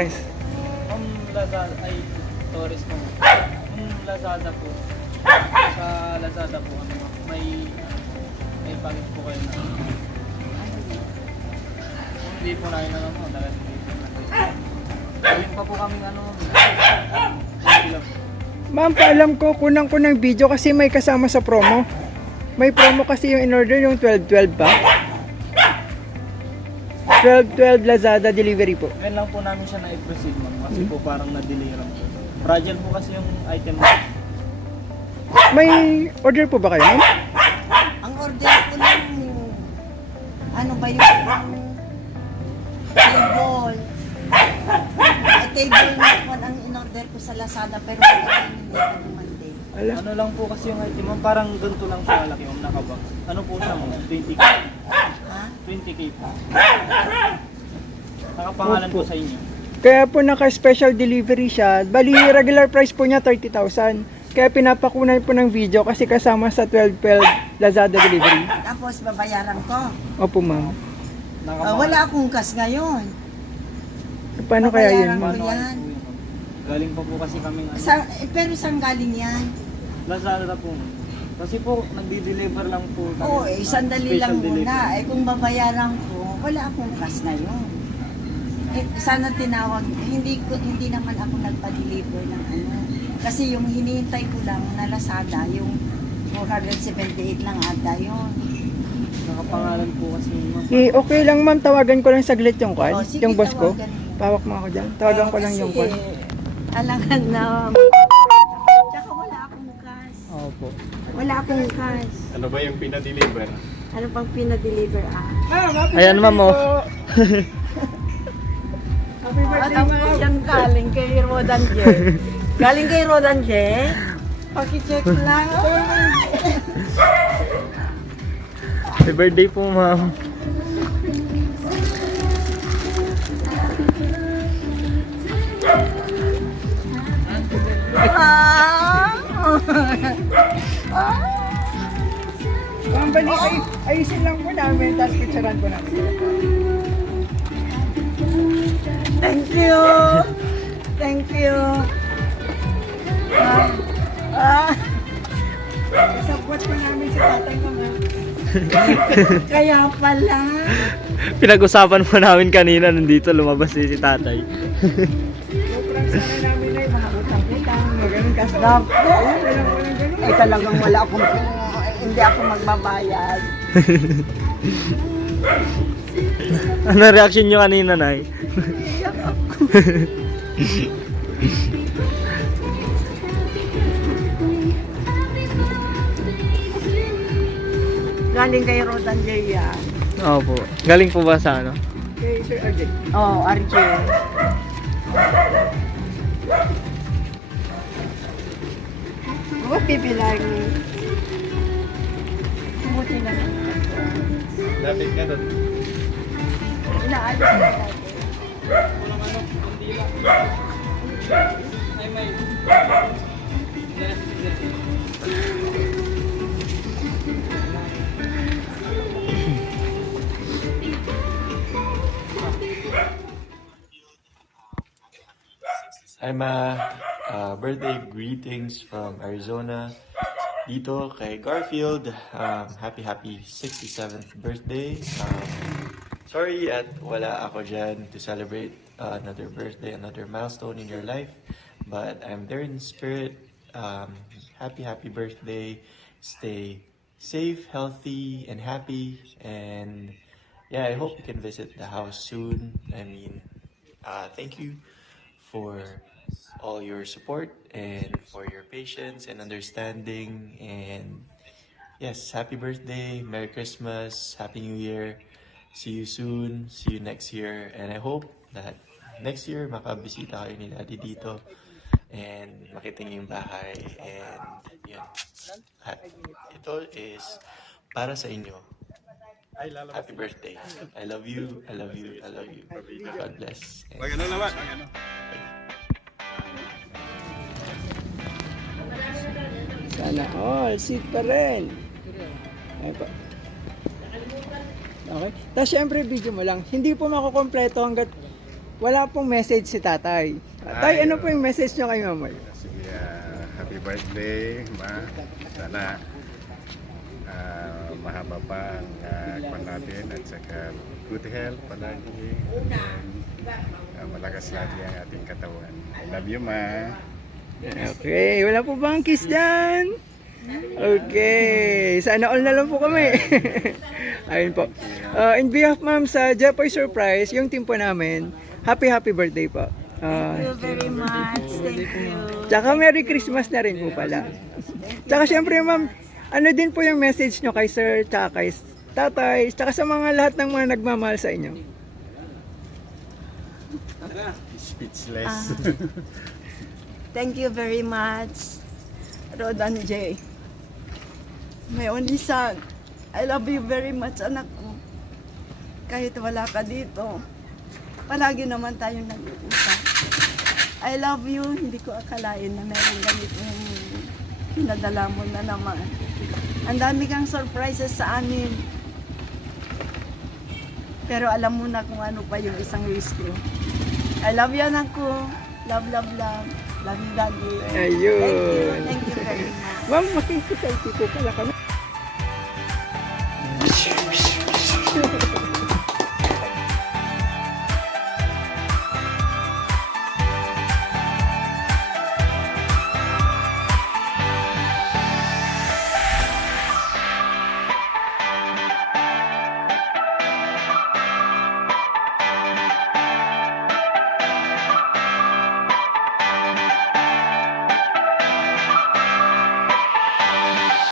Torres. Kung Lazada ay Torres po. Kung Lazada po. Sa Lazada po ano, may package po kayo na. Kung hindi po namin ano po, talagang hindi po natin. Galing pa po kami ano. Ma'am, paalam ko, kunang ko ng video kasi may kasama sa promo. May promo kasi yung in-order yung 12-12 ba? 12-12 Lazada delivery po. Ngayon lang po namin siya na-proceed ma'am kasi po parang na-delay lang po. Fragile po kasi yung item. May order po ba kayo, ma'am? Ang order ko lang, ano ba yung table. Table na po ang in-order ko sa Lazada pero hindi pa dumating. Ala. Ano lang po kasi yung item ma'am, parang ganito lang siya malaki yung nakabox. Ano po siya ma'am? 20k. Ha? 20k po. Nakapangalan po sa inyo. Kaya po naka-special delivery siya. Bali, regular price po niya 30,000. Kaya pinapakunan po ng video kasi kasama sa 12-12 Lazada delivery. Tapos babayaran ko. Opo, ma'am. Wala akong cash ngayon. Paano kaya yun, Babayaran ma'am? ko yan. Galing pa po kasi kami ano. Pero saan galing yan? Lazada po. Kasi po, nagdi-deliver lang po. Oo, sandali lang Special muna. Kung babayaran ko, wala akong cash ngayon. Sana tinawag, hindi naman ako nagpa-deliver ng ano. Kasi yung hinihintay ko lang na Lazada, yung 478 lang ata yun. Nakapangalan po kasi ma'am. Okay lang, ma'am. Tawagan ko lang saglit yung call. Oh, sige, Yung boss ko. tawagan mo. Pawak mo ako dyan. Tawagan ko lang yung call. Alangan na. Tsaka wala akong cash. Opo. Wala akong cash. Ano ba yung pinadeliver? Ano pang pinadeliver Ayan, ma'am, oh. Happy At birthday, ang ma'am. yan galing kay Rodan J. Galing kay Rodan J. Pakicheck lang. Happy birthday po, ma'am. Ma'am, bali, ayusin lang po namin, tapos picturean po namin. Thank you. Thank you. Support po namin si tatay ko, ma'am. Kaya pala. Pinag-usapan po namin kanina, nandito lumabas si tatay. Sobrang sana namin na yung mga utang-utang, maganon kaso. Eh talagang wala akong, hindi ako magbabayad. Ano reaction nyo kanina, Nay? Galing kay Rodan J yan. Opo. Galing po ba sa ano? Kay Sir RJ. Oh, RJ. What bibilangin? Buti na lang. Lapit ka doon. Inaalis na natin. Walang ano, hindi lang. Ay may. I'm birthday greetings from Arizona. Dito kay Garfield. Happy 67th birthday. Sorry at wala ako dyan to celebrate another birthday, another milestone in your life. But I'm there in spirit. Happy birthday. Stay safe, healthy, and happy. And yeah, I hope you can visit the house soon. I mean, thank you for all your support and for your patience and understanding. And yes, happy birthday, Merry Christmas, Happy New Year. See you soon, see you next year. And I hope that next year makabisita kayo ni Daddy dito and makita niyo yung bahay. And yun, ito is para sa inyo. Happy birthday. I love you, I love you, I love you. God bless. Magano naman. Sana all, sit pa rin. Ay pa. Okay. Tapos syempre video mo lang. Hindi po makukompleto hanggat wala pong message si tatay. Tay, ano po yung message nyo kay Mamoy? Sige, happy birthday, ma. Sana mahaba pa ang kwan natin at saka good health palagi. And, malakas lagi ang ating katawan. Love you, ma. Okay, wala po bang kiss dyan? Okay, sana all na lang po kami. Ayun po. In behalf ma'am sa Jepoy Surprise, yung team po namin, happy birthday po. Thank you very much. Thank you. Tsaka Merry Christmas na rin po pala. Tsaka syempre ma'am, ano din po yung message nyo kay sir, tsaka kay tatay, tsaka sa mga lahat ng mga nagmamahal sa inyo. Speechless. Thank you very much, Rodan J. My only son, I love you very much, anak ko. Kahit wala ka dito, palagi naman tayong nag-uusap. I love you, hindi ko akalain na meron ganitong pinadala mo na naman. Ang dami kang surprises sa amin. Pero alam mo na kung ano pa yung isang wish ko. I love you, anak ko. Love, love, love. Love you, Daddy. Ayun. Thank you very much. Ma'am, makikisay po pala kami.